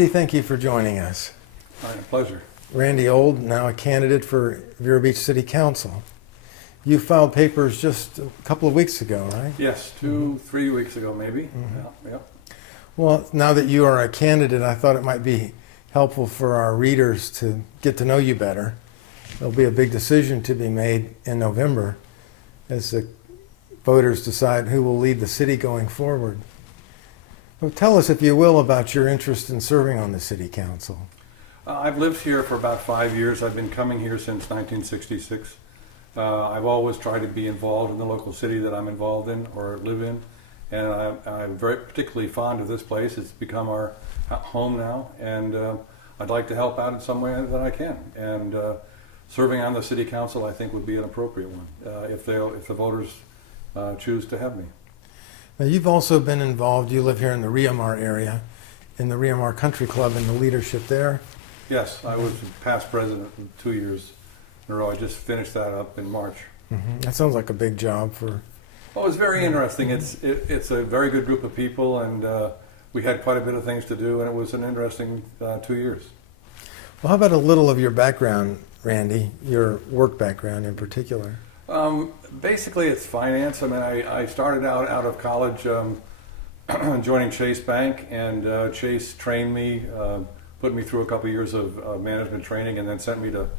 Randy, thank you for joining us. My pleasure. Randy Old, now a candidate for Vero Beach City Council. You filed papers just a couple of weeks ago, right? Yes, 3 weeks ago maybe. Yeah. Well, now that you are a candidate, I thought it might be helpful for our readers to get to know you better. There'll be a big decision to be made in November as the voters decide who will lead the city going forward. Well, tell us, if you will, about your interest in serving on the City Council. I've lived here for about 5 years. I've been coming here since 1966. I've always tried to be involved in the local city that I'm involved in or live in. And I'm very particularly fond of this place. It's become our home now. And I'd like to help out in some way that I can. And serving on the City Council, I think, would be an appropriate one if the voters choose to have me. Now, you've also been involved, you live here in the Riamar area, in the Riamar Country Club and the leadership there. Yes, I was past president for 2 years in a row. I just finished that up in March. That sounds like a big job for... Well, it's very interesting. It's a very good group of people, and we had quite a bit of things to do, and it was an interesting 2 years. Well, how about a little of your background, Randy, your work background in particular? Basically, it's finance. I mean, I started out of college joining Chase Bank, and Chase trained me, put me through a couple of years of management training, and then sent me to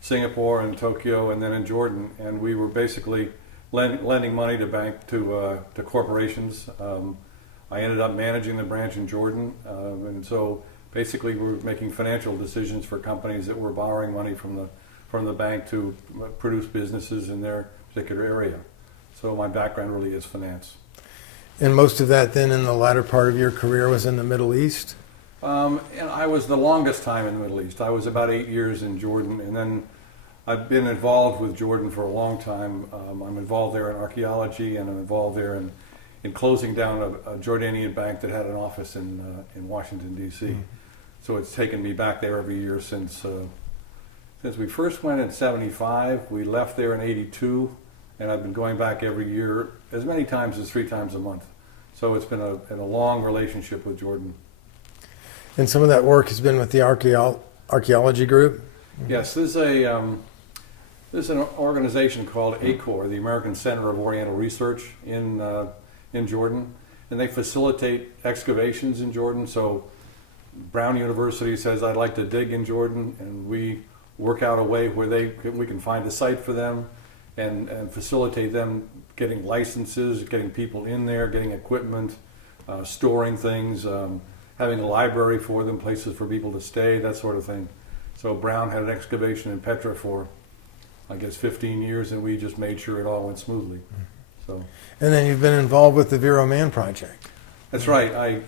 Singapore and Tokyo and then in Jordan. And we were basically lending money to corporations. I ended up managing the branch in Jordan, and so basically we were making financial decisions for companies that were borrowing money from the bank to produce businesses in their particular area. So my background really is finance. And most of that then in the latter part of your career was in the Middle East? And I was the longest time in the Middle East. I was about 8 years in Jordan, and then I've been involved with Jordan for a long time. I'm involved there in archaeology, and I'm involved there in closing down a Jordanian bank that had an office in Washington, D.C. So it's taken me back there every year since we first went in 75. We left there in 82, and I've been going back every year as many times as 3 times a month. So it's been a long relationship with Jordan. And some of that work has been with the archaeology group? Yes, there's an organization called ACOR, the American Center of Oriental Research in Jordan, and they facilitate excavations in Jordan. So Brown University says, I'd like to dig in Jordan, and we work out a way where we can find a site for them and facilitate them getting licenses, getting people in there, getting equipment, storing things, having a library for them, places for people to stay, that sort of thing. So Brown had an excavation in Petra for, I guess, 15 years, and we just made sure it all went smoothly. So. And then you've been involved with the Vero Man Project. That's right. I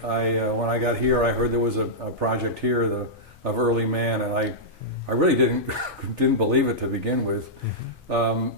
when I got here, I heard there was a project here of early man, and I really didn't believe it to begin with,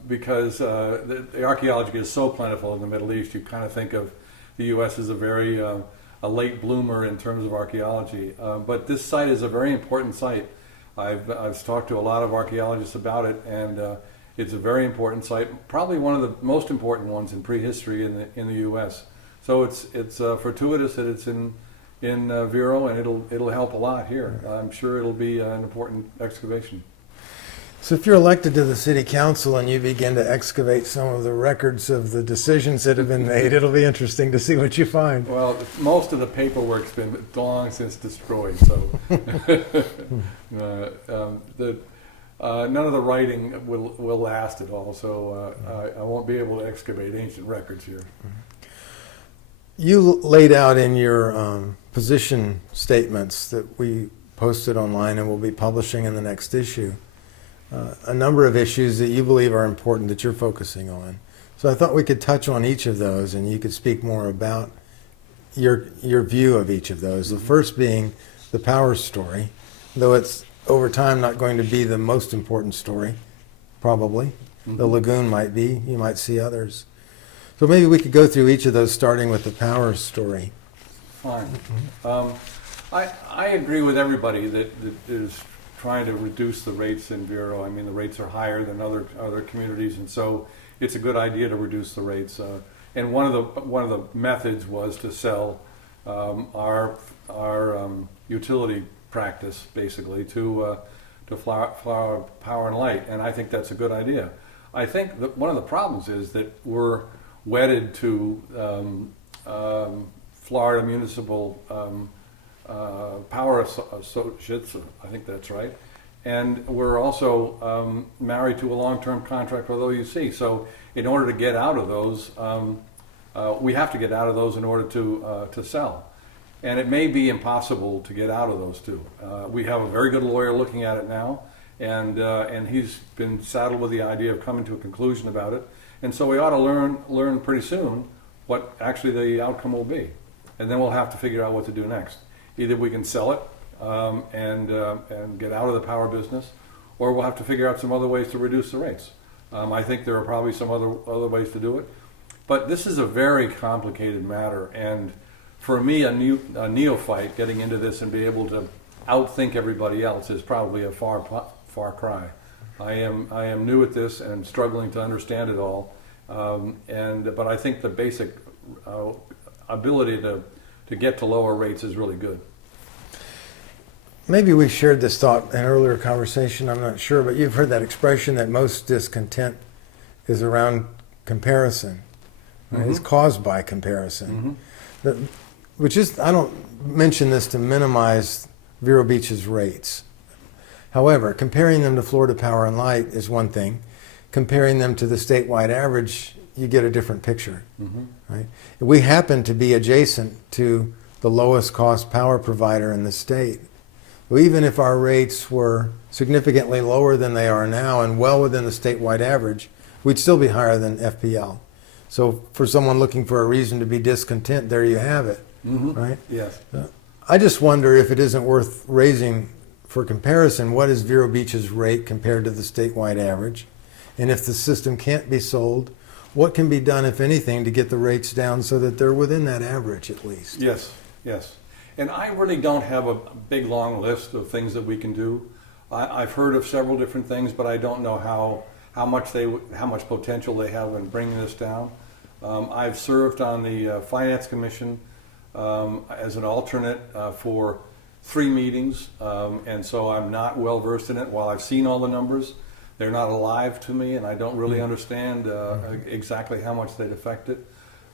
because the archaeology is so plentiful in the Middle East. You kind of think of the U.S. as a late bloomer in terms of archaeology, but this site is a very important site. I've talked to a lot of archaeologists about it, and it's a very important site, probably one of the most important ones in prehistory in the U.S. So it's fortuitous that it's in Vero, and it'll help a lot here. I'm sure it'll be an important excavation. So if you're elected to the City Council and you begin to excavate some of the records of the decisions that have been made, it'll be interesting to see what you find. Well, most of the paperwork's been long since destroyed, so none of the writing will last at all, so I won't be able to excavate ancient records here. You laid out in your position statements that we posted online and will be publishing in the next issue a number of issues that you believe are important that you're focusing on. So I thought we could touch on each of those and you could speak more about your view of each of those. The first being the power story, though it's over time not going to be the most important story, probably. The lagoon might be, you might see others. So maybe we could go through each of those, starting with the power story. Fine. I agree with everybody that is trying to reduce the rates in Vero. I mean, the rates are higher than other communities, and so it's a good idea to reduce the rates. And one of the methods was to sell our utility practice basically to Flower Power and Light, and I think that's a good idea. I think that one of the problems is that we're wedded to Florida Municipal Power Associates, I think that's right, and we're also married to a long-term contract with OUC. So in order to get out of those, we have to get out of those in order to sell. And it may be impossible to get out of those two. We have a very good lawyer looking at it now, and he's been saddled with the idea of coming to a conclusion about it. And so we ought to learn pretty soon what actually the outcome will be, and then we'll have to figure out what to do next. Either we can sell it and get out of the power business, or we'll have to figure out some other ways to reduce the rates. I think there are probably some other ways to do it, but this is a very complicated matter, and for me, a neophyte getting into this and be able to outthink everybody else is probably a far cry. I am new at this and struggling to understand it all, but I think the basic ability to get to lower rates is really good. Maybe we shared this thought in an earlier conversation, I'm not sure, but you've heard that expression that most discontent is around comparison. Right? Mm-hmm. It's caused by comparison. Mm-hmm. Which is, I don't mention this to minimize Vero Beach's rates. However, comparing them to Florida Power and Light is one thing. Comparing them to the statewide average, you get a different picture. Mm-hmm. Right? We happen to be adjacent to the lowest cost power provider in the state. So even if our rates were significantly lower than they are now and well within the statewide average, we'd still be higher than FPL. So for someone looking for a reason to be discontent, there you have it. Mm-hmm. Right? Yes. I just wonder if it isn't worth raising for comparison, what is Vero Beach's rate compared to the statewide average? And if the system can't be sold, what can be done, if anything, to get the rates down so that they're within that average at least? Yes, yes. And I really don't have a big long list of things that we can do. I've heard of several different things, but I don't know how much potential they have in bringing this down. I've served on the Finance Commission as an alternate for 3 meetings, and so I'm not well versed in it. While I've seen all the numbers, they're not alive to me, and I don't really understand exactly how much they'd affect it.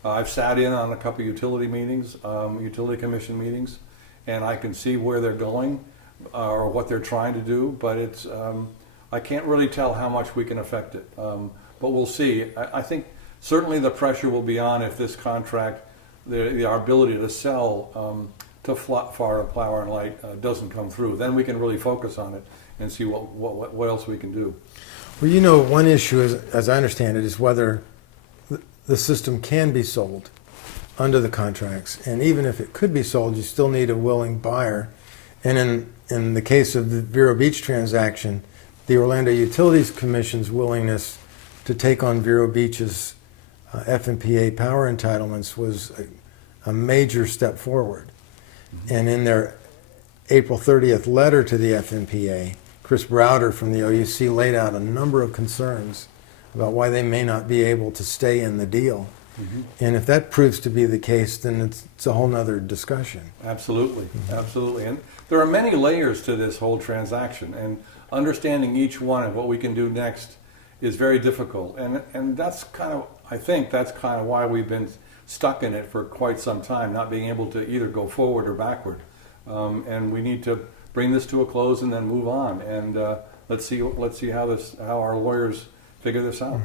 I've sat in on a couple utility meetings, utility commission meetings, and I can see where they're going or what they're trying to do, but it's I can't really tell how much we can affect it. But we'll see. I think certainly the pressure will be on if this contract, our ability to sell to Florida Power and Light doesn't come through. Then we can really focus on it and see what else we can do. Well, you know, one issue, as I understand it, is whether the system can be sold under the contracts. And even if it could be sold, you still need a willing buyer. And in the case of the Vero Beach transaction, the Orlando Utilities Commission's willingness to take on Vero Beach's FMPA power entitlements was a major step forward. Mm-hmm. And in their April 30th letter to the FMPA, Chris Browder from the OUC laid out a number of concerns about why they may not be able to stay in the deal. Mm-hmm. And if that proves to be the case, then it's a whole nother discussion. Absolutely, mm-hmm. Absolutely. And there are many layers to this whole transaction, and understanding each one and what we can do next is very difficult. And that's kind of, I think that's kind of why we've been stuck in it for quite some time, not being able to either go forward or backward. And we need to bring this to a close and then move on. And let's see how our lawyers figure this out.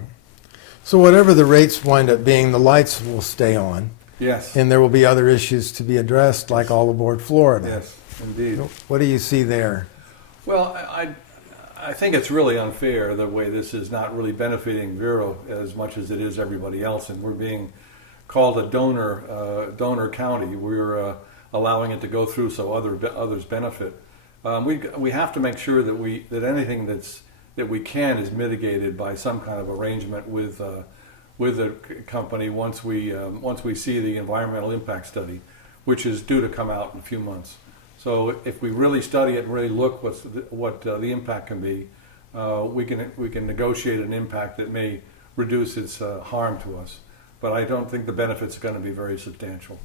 So whatever the rates wind up being, the lights will stay on. Yes. And there will be other issues to be addressed, like all aboard Florida. Yes, indeed. What do you see there? Well, I think it's really unfair the way this is not really benefiting Vero as much as it is everybody else, and we're being called a donor county. We're allowing it to go through so others benefit. We have to make sure that anything that we can is mitigated by some kind of arrangement with the company once we see the environmental impact study, which is due to come out in a few months. So if we really study it and really look what the impact can be, we can negotiate an impact that may reduce its harm to us. But I don't think the benefits are going to be very substantial.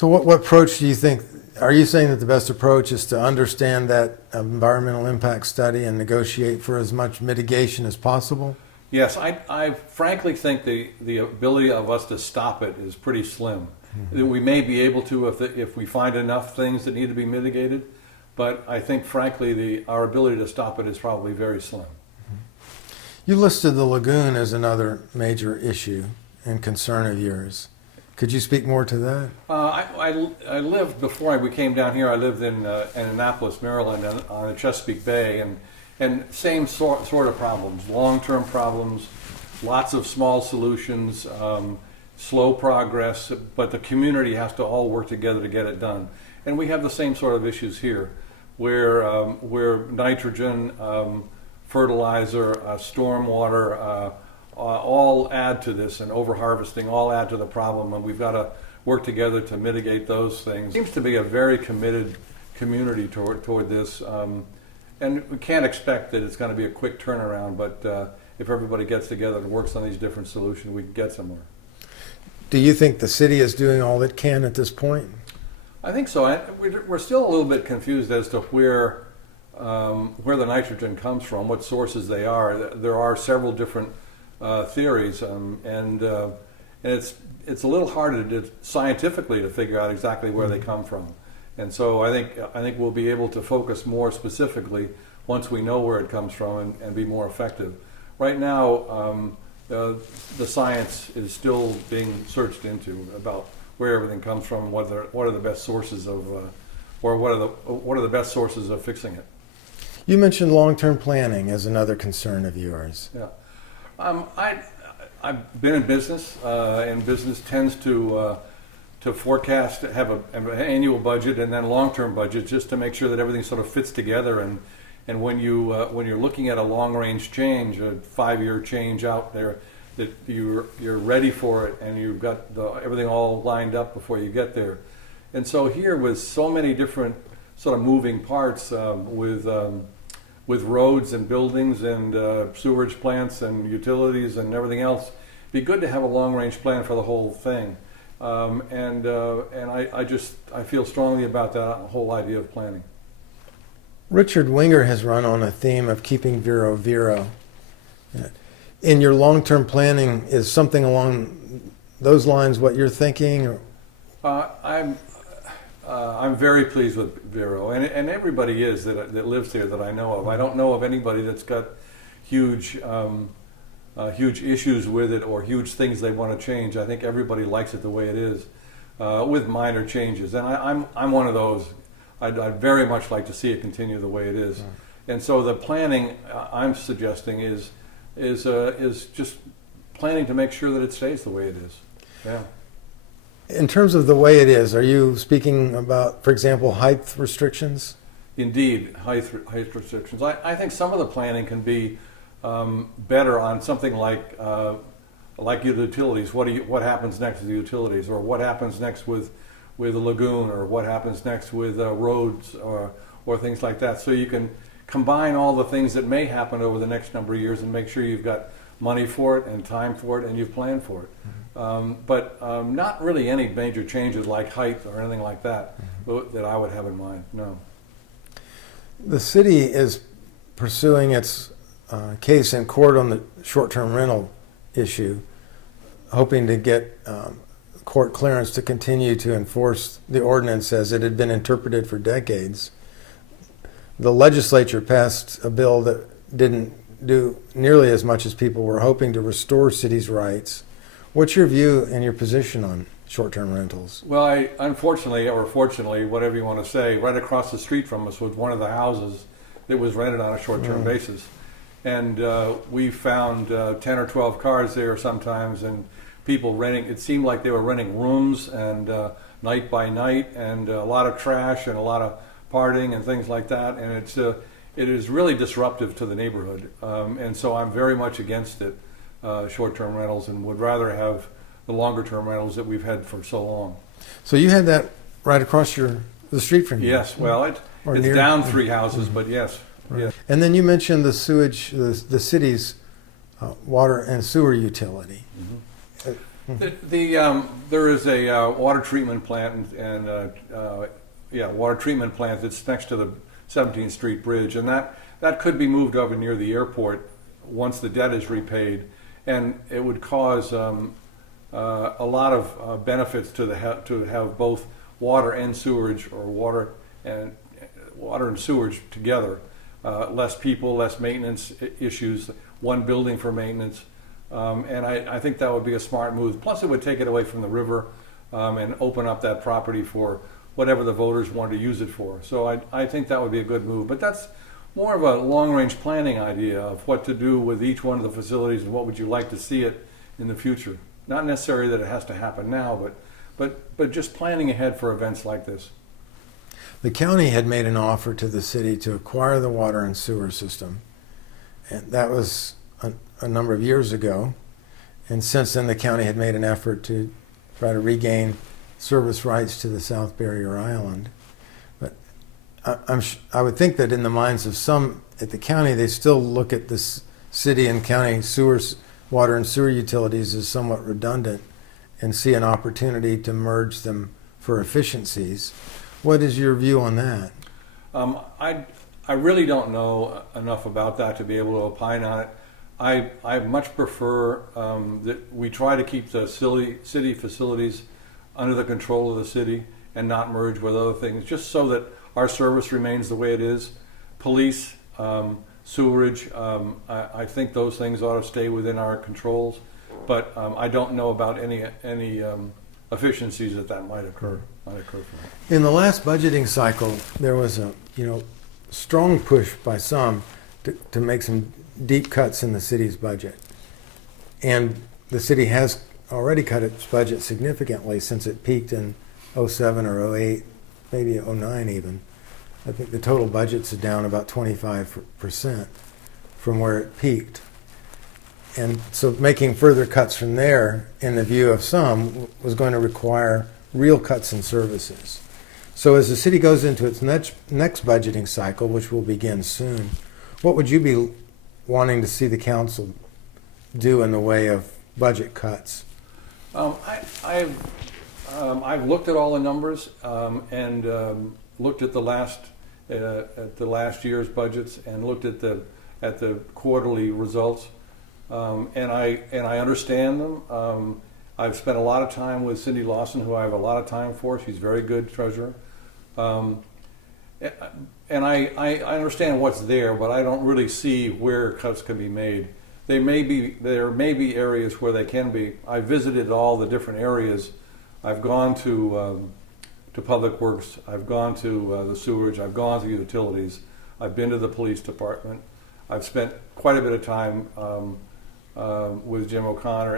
So what approach do you think, are you saying that the best approach is to understand that environmental impact study and negotiate for as much mitigation as possible? Yes, I frankly think the ability of us to stop it is pretty slim. We may be able to if we find enough things that need to be mitigated, but I think frankly our ability to stop it is probably very slim. You listed the lagoon as another major issue and concern of yours. Could you speak more to that? I lived, before we came down here, I lived in Annapolis, Maryland, on the Chesapeake Bay, and same sort of problems, long-term problems, lots of small solutions, slow progress, but the community has to all work together to get it done. And we have the same sort of issues here, where nitrogen, fertilizer, stormwater, all add to this, and overharvesting all add to the problem, and we've got to work together to mitigate those things. Seems to be a very committed community toward this, and we can't expect that it's going to be a quick turnaround, but if everybody gets together and works on these different solutions, we can get somewhere. Do you think the city is doing all it can at this point? I think so. We're still a little bit confused as to where the nitrogen comes from, what sources they are. There are several different theories, and it's a little harder scientifically to figure out exactly where they come from. And so I think we'll be able to focus more specifically once we know where it comes from and be more effective. Right now, the science is still being searched into about where everything comes from, what are the best sources of, or what are the best sources of fixing it. You mentioned long-term planning as another concern of yours. Yeah. I've been in business, and business tends to forecast, have an annual budget and then long-term budget, just to make sure that everything sort of fits together. And when you're looking at a long-range change, a 5-year change out there, that you're ready for it, and you've got everything all lined up before you get there. And so here, with so many different sort of moving parts, with roads and buildings and sewerage plants and utilities and everything else, it'd be good to have a long-range plan for the whole thing. And I feel strongly about that whole idea of planning. Richard Winger has run on a theme of keeping Vero Vero. In your long-term planning, is something along those lines what you're thinking? I'm very pleased with Vero, and everybody is that lives here that I know of. I don't know of anybody that's got huge issues with it or huge things they want to change. I think everybody likes it the way it is, with minor changes. And I'm one of those. I'd very much like to see it continue the way it is. Mm. And so the planning I'm suggesting is just planning to make sure that it stays the way it is. Yeah. In terms of the way it is, are you speaking about, for example, height restrictions? Indeed, height restrictions. I think some of the planning can be better on something like utilities. What happens next with the utilities, or what happens next with the lagoon, or what happens next with roads, or things like that. So you can combine all the things that may happen over the next number of years and make sure you've got money for it and time for it and you've planned for it. Mm-hmm. But not really any major changes like height or anything like that, mm-hmm. that I would have in mind, no. The city is pursuing its case in court on the short-term rental issue, hoping to get court clearance to continue to enforce the ordinance as it had been interpreted for decades. The legislature passed a bill that didn't do nearly as much as people were hoping to restore cities' rights. What's your view and your position on short-term rentals? Well, unfortunately, or fortunately, whatever you want to say, right across the street from us was one of the houses that was rented on a short-term basis. And we found 10 or 12 cars there sometimes, and people renting. It seemed like they were renting rooms, and night by night, and a lot of trash and a lot of partying and things like that. And it is really disruptive to the neighborhood. And so I'm very much against it, short-term rentals, and would rather have the longer-term rentals that we've had for so long. So you had that right across the street from you? Yes. Well, it's down 3 houses, but yes. Right. Yes. And then you mentioned the sewage, the city's water and sewer utility. Mm-hmm. There is a water treatment plant water treatment plant that's next to the 17th Street Bridge, and that could be moved over near the airport once the debt is repaid, and it would cause a lot of benefits to have both water and sewage, or water and sewage together. Less people, less maintenance issues, one building for maintenance. And I think that would be a smart move. Plus, it would take it away from the river and open up that property for whatever the voters want to use it for. So I think that would be a good move. But that's more of a long-range planning idea of what to do with each one of the facilities and what would you like to see it in the future. Not necessarily that it has to happen now, but just planning ahead for events like this. The county had made an offer to the city to acquire the water and sewer system, and that was a number of years ago. And since then, the county had made an effort to try to regain service rights to the South Barrier Island. But I would think that in the minds of some at the county, they still look at this city and county water and sewer utilities as somewhat redundant and see an opportunity to merge them for efficiencies. What is your view on that? I really don't know enough about that to be able to opine on it. I much prefer that we try to keep the city facilities under the control of the city and not merge with other things, just so that our service remains the way it is. Police, sewerage, I think those things ought to stay within our controls, but I don't know about any efficiencies that might occur. In the last budgeting cycle, there was a strong push by some to make some deep cuts in the city's budget, and the city has already cut its budget significantly since it peaked in 07 or 08, maybe 09 even. I think the total budget's down about 25% from where it peaked. And so making further cuts from there, in the view of some, was going to require real cuts in services. So as the city goes into its next budgeting cycle, which will begin soon, what would you be wanting to see the council do in the way of budget cuts? I've looked at all the numbers and looked at the last year's budgets and looked at the quarterly results, and I understand them. I've spent a lot of time with Cindy Lawson, who I have a lot of time for. She's a very good treasurer, and I understand what's there, but I don't really see where cuts can be made. There may be areas where they can be. I visited all the different areas. I've gone to Public Works. I've gone to the sewage. I've gone to utilities. I've been to the police department. I've spent quite a bit of time with Jim O'Connor,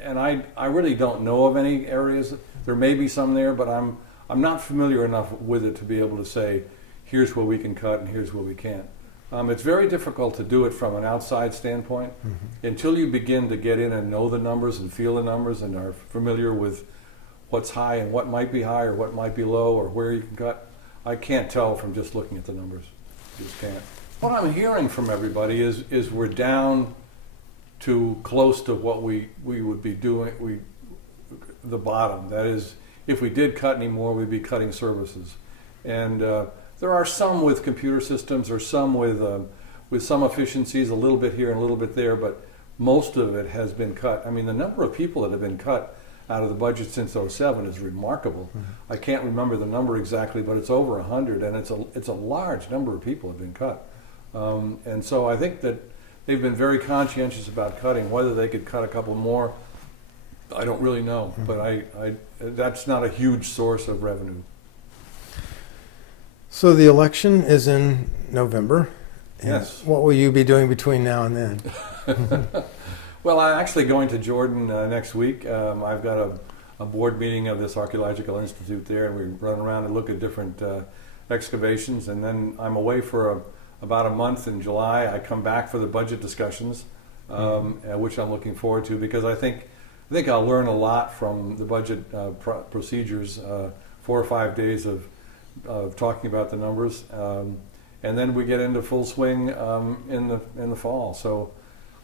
and I really don't know of any areas. There may be some there, but I'm not familiar enough with it to be able to say, here's where we can cut and here's where we can't. It's very difficult to do it from an outside standpoint. Until you begin to get in and know the numbers and feel the numbers and are familiar with what's high and what might be high or what might be low or where you can cut. I can't tell from just looking at the numbers. Just can't. What I'm hearing from everybody is we're down to close to what we would be doing, the bottom. That is, if we did cut any more, we'd be cutting services. And there are some with computer systems or some with some efficiencies, a little bit here and a little bit there, but most of it has been cut. I mean, the number of people that have been cut out of the budget since 07 is remarkable. I can't remember the number exactly, but it's over 100, and it's a large number of people have been cut. And so I think that they've been very conscientious about cutting. Whether they could cut a couple more, I don't really know, but that's not a huge source of revenue. So the election is in November. Yes. What will you be doing between now and then? Well, I'm actually going to Jordan next week. I've got a board meeting of this Archaeological Institute there, and we run around and look at different excavations, and then I'm away for about a month in July. I come back for the budget discussions, which I'm looking forward to, because I think I'll learn a lot from the budget procedures. 4 or 5 days of talking about the numbers, and then we get into full swing in the fall. So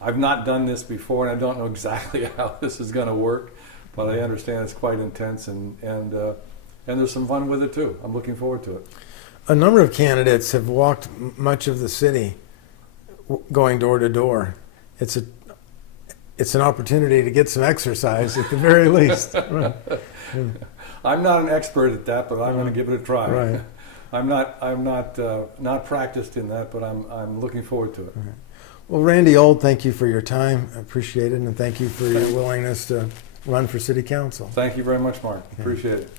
I've not done this before, and I don't know exactly how this is going to work, but I understand it's quite intense, and there's some fun with it too. I'm looking forward to it. A number of candidates have walked much of the city, going door to door. It's an opportunity to get some exercise at the very least. Right. I'm not an expert at that, but I'm going to give it a try. Right. I'm not practiced in that, but I'm looking forward to it. Well, Randy Old, thank you for your time. I appreciate it, and thank you for your willingness to run for city council. Thank you very much, Mark. Appreciate it.